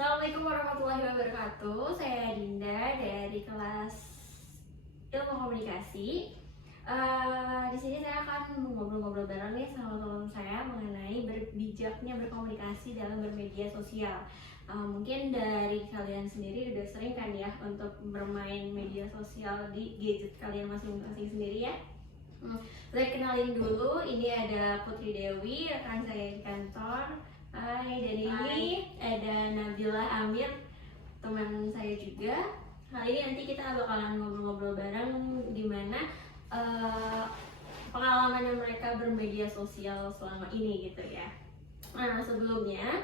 Assalamualaikum warahmatullahi wabarakatuh. Saya Dinda dari kelas Ilmu Komunikasi. Di sini saya akan ngobrol-ngobrol bareng nih sama teman saya mengenai bijaknya berkomunikasi dalam bermedia sosial. Mungkin dari kalian sendiri udah sering kan ya untuk bermain media sosial di gadget kalian masing-masing sendiri ya. Saya kenalin dulu, ini ada Putri Dewi, rekan saya di kantor. Hai, dan ini ada Nabila Amir, teman saya juga. Kali ini nanti kita bakalan ngobrol-ngobrol bareng gimana pengalaman mereka bermedia sosial selama ini gitu ya. Nah, sebelumnya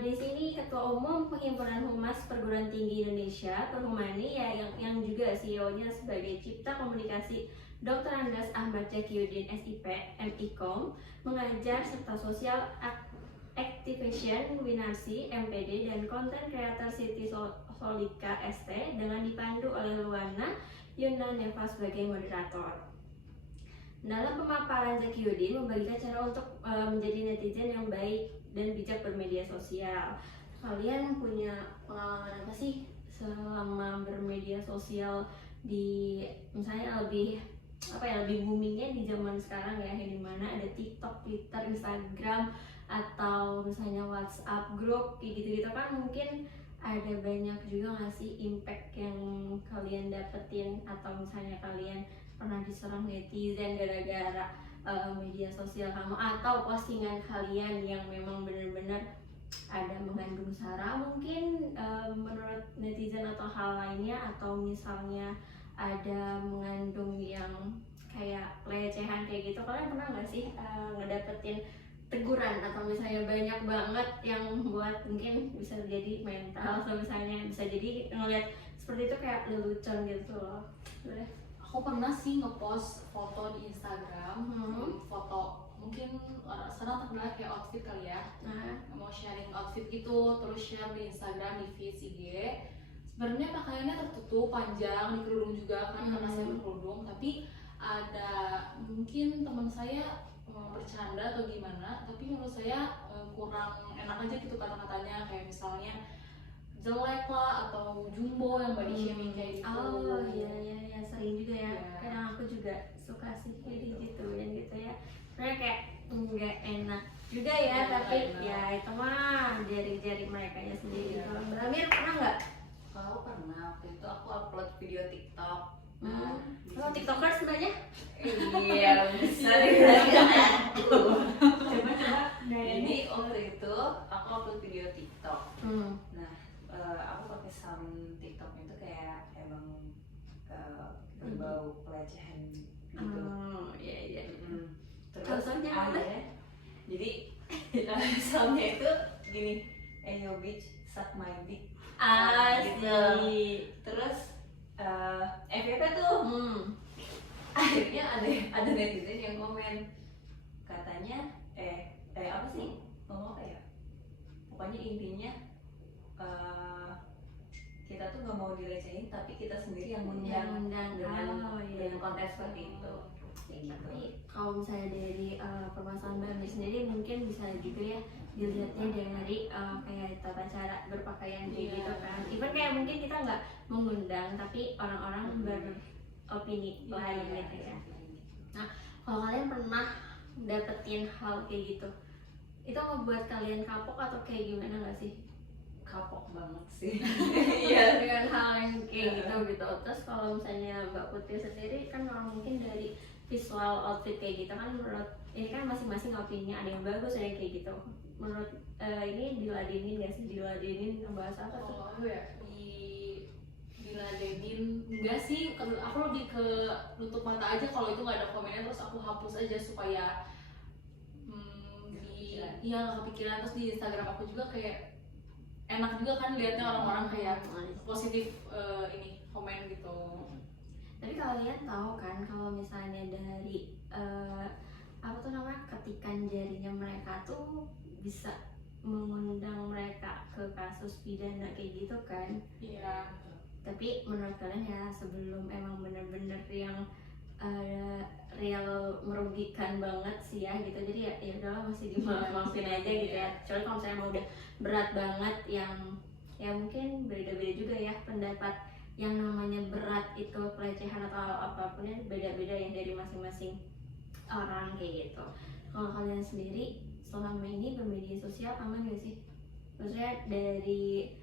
di sini Ketua Umum Perhimpunan Humas Perguruan Tinggi Indonesia Perhumani ya yang juga CEO-nya sebagai Cipta Komunikasi Dr. Andas Ahmad Zakiuddin SIP MIKOM mengajar serta sosial Activation Winarsi MPD dan Content Creator Siti Solika ST dengan dipandu oleh Luana Yuna Neva sebagai moderator. Dalam pemaparan Zakiuddin membagikan cara untuk menjadi netizen yang baik dan bijak bermedia sosial. Kalian punya pengalaman apa sih selama bermedia sosial di misalnya lebih boomingnya di zaman sekarang ya, yang dimana ada TikTok, Twitter, Instagram, atau misalnya WhatsApp grup kayak gitu-gitu kan, mungkin ada banyak juga nggak sih impact yang kalian dapetin, atau misalnya kalian pernah diserang netizen gara-gara media sosial kamu atau postingan kalian yang memang benar-benar ada mengandung sara mungkin menurut netizen atau hal lainnya, atau misalnya ada mengandung yang kayak pelecehan kayak gitu. Kalian pernah nggak sih ngedapetin teguran atau misalnya banyak banget yang buat mungkin bisa jadi mental, atau misalnya bisa jadi ngeliat seperti itu kayak lelucon gitu loh? Boleh? Aku pernah sih ngepost foto di Instagram, foto mungkin sekarang terkenal kayak outfit kali ya, mau sharing outfit gitu, terus share di Instagram, di feed IG. Sebenarnya pakaiannya tertutup panjang, di kerudung juga kan, karena saya berkerudung, tapi ada mungkin teman saya bercanda atau gimana, tapi menurut saya kurang enak aja gitu kata-katanya, kayak misalnya jelek lah atau jumbo yang body shaming kayak gitu. Oh iya sering juga ya. Kadang aku juga suka sih kayak digituin gitu ya. Sebenarnya kayak nggak enak juga ya, tapi ya itu mah jari-jari mereka nya sendiri. Kalau Mbak Amir pernah nggak? Kalau pernah, waktu itu aku upload video TikTok. Oh, TikTokers sebenarnya? Iya, bisa. Coba. Jadi waktu itu aku upload video TikTok. Nah, aku pakai sound TikTok itu kayak emang berbau pelecehan gitu. Oh iya. Terus Contohnya apa? Jadi soundnya itu gini, yo bitch, suck my dick. Gitu. Terus FYP tuh akhirnya ada netizen yang komen, katanya apa sih ngomong apa ya, pokoknya intinya kita tuh nggak mau dilecehin tapi kita sendiri yang mengundang dengan konten seperti itu. Tapi kalau misalnya dari permasalahan Mbak Amir sendiri mungkin bisa juga ya dilihatnya dari kayak tata cara berpakaian kayak gitu kan. Even kayak mungkin kita nggak mengundang tapi orang-orang beropini lain gitu ya. Nah, kalau kalian pernah dapetin hal kayak gitu, itu ngebuat kalian kapok atau kayak gimana nggak sih? Kapok banget sih. Iya, dengan hal yang kayak gitu. Terus kalau misalnya Mbak Putri sendiri kan mungkin dari visual outfit kayak gitu kan, menurut ini kan masing-masing opininya, ada yang bagus ada yang kayak gitu. Menurut ini diladenin nggak sih? Diladenin ngebahas apa tuh? Kalau aku ya diladenin enggak sih, aku lebih ke nutup mata aja kalau itu nggak ada komennya, terus aku hapus aja supaya nggak kepikiran. Terus di Instagram aku juga kayak enak juga kan lihatnya orang-orang kayak positif ini komen gitu. Tapi kalian tahu kan kalau misalnya dari ketikan jarinya mereka tuh bisa mengundang mereka ke kasus pidana kayak gitu kan? Iya. Tapi menurut kalian ya, sebelum emang bener-bener yang real merugikan banget sih ya gitu, jadi ya udahlah masih dimaafin aja gitu ya. Kecuali kalau misalnya mau udah berat banget yang ya mungkin beda-beda juga ya pendapat yang namanya berat itu pelecehan atau apapun ya, beda-beda ya dari masing-masing orang kayak gitu. Kalau kalian sendiri selama ini bermedia sosial aman gak sih? Maksudnya dari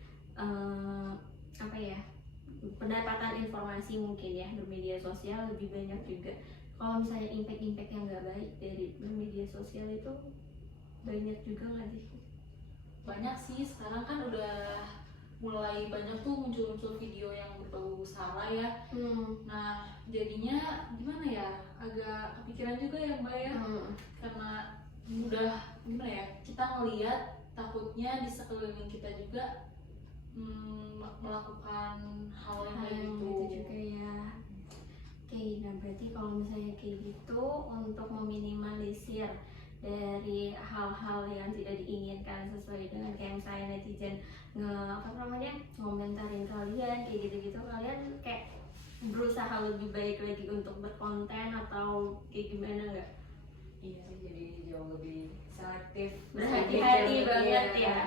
apa ya, pendapatan informasi mungkin ya bermedia sosial lebih banyak juga. Kalau misalnya impact yang nggak baik dari bermedia sosial itu banyak juga nggak sih? Banyak sih, sekarang kan udah mulai banyak tuh muncul-muncul video yang berbau sara ya. Nah jadinya gimana ya, agak kepikiran juga ya Mbak ya, karena udah gimana ya, kita ngelihat takutnya di sekeliling kita juga melakukan hal yang kayak gitu juga ya. Oke, nah berarti kalau misalnya kayak gitu, untuk meminimalisir dari hal-hal yang tidak diinginkan sesuai dengan kayak misalnya netizen ngomentarin kalian kayak gitu-gitu, kalian kayak berusaha lebih baik lagi untuk berkonten atau kayak gimana nggak? Iya sih, jadi jauh lebih selektif, Berhati-hati banget ya.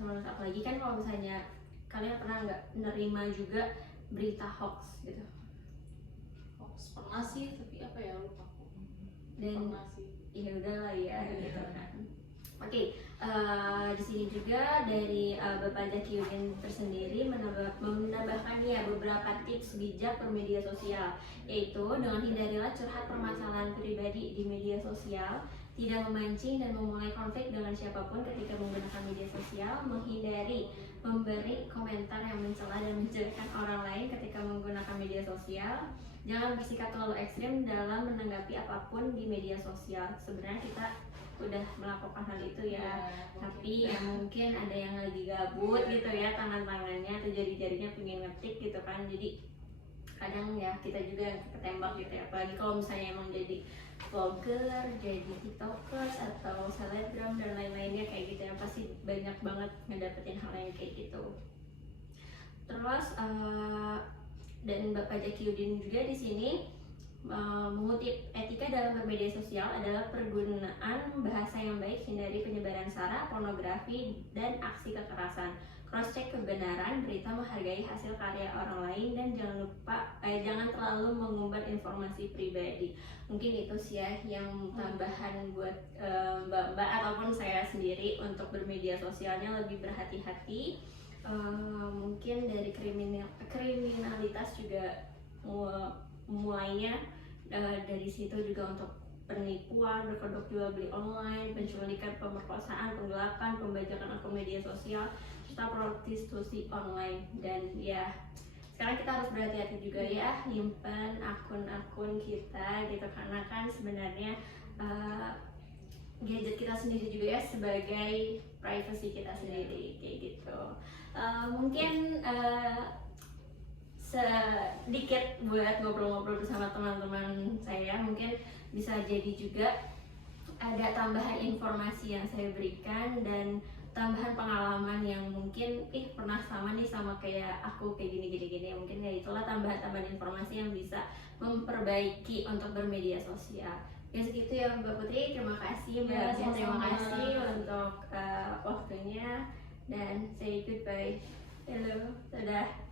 Sama apalagi kan kalau misalnya kalian pernah nggak nerima juga berita hoax gitu? pernah sih, tapi apa ya, lupa aku. Dan Pernah sih. ya udahlah ya gitu kan. Oke, di sini juga dari Bapak Zakiuddin tersendiri menambahkan ya beberapa tips bijak bermedia sosial, yaitu dengan hindarilah curhat permasalahan pribadi di media sosial, tidak memancing dan memulai konflik dengan siapapun ketika menggunakan media sosial, menghindari memberi komentar yang mencela dan menjelekkan orang lain ketika menggunakan media sosial, jangan bersikap terlalu ekstrim dalam menanggapi apapun di media sosial. Sebenarnya kita udah melakukan hal itu ya, tapi ya mungkin ada yang lagi gabut gitu ya, tangannya atau jari-jarinya pengen ngetik gitu kan, jadi kadang ya kita juga yang ketembak gitu ya. Apalagi kalau misalnya emang jadi vlogger, jadi tiktokers atau selebgram dan lain-lainnya kayak gitu ya, pasti banyak banget ngedapetin hal yang kayak gitu. Terus dan Bapak Zakiuddin juga di sini mengutip, etika dalam bermedia sosial adalah pergunaan bahasa yang baik, hindari penyebaran sara, pornografi, dan aksi kekerasan. Cross check kebenaran berita, menghargai hasil karya orang lain, dan jangan terlalu mengumbar informasi pribadi. Mungkin itu sih ya yang tambahan buat mbak-mbak ataupun saya sendiri untuk bermedia sosialnya lebih berhati-hati. Mungkin dari kriminalitas juga mulainya dari situ juga, untuk penipuan, berkedok jual beli online, penculikan, pemerkosaan, penggelapan, pembajakan akun media sosial, serta prostitusi online. Dan ya sekarang kita harus berhati-hati juga ya nyimpen akun-akun kita gitu, karena kan sebenarnya gadget kita sendiri juga ya sebagai privacy kita sendiri kayak gitu. Mungkin sedikit buat ngobrol-ngobrol bersama teman-teman saya, mungkin bisa jadi juga ada tambahan informasi yang saya berikan dan tambahan pengalaman yang mungkin pernah sama nih sama kayak aku kayak gini, mungkin ya itulah tambahan informasi yang bisa memperbaiki untuk bermedia sosial. Ya segitu ya Mbak Putri, terima kasih Mbak, terima kasih untuk waktunya, dan say goodbye. Hello, dadah.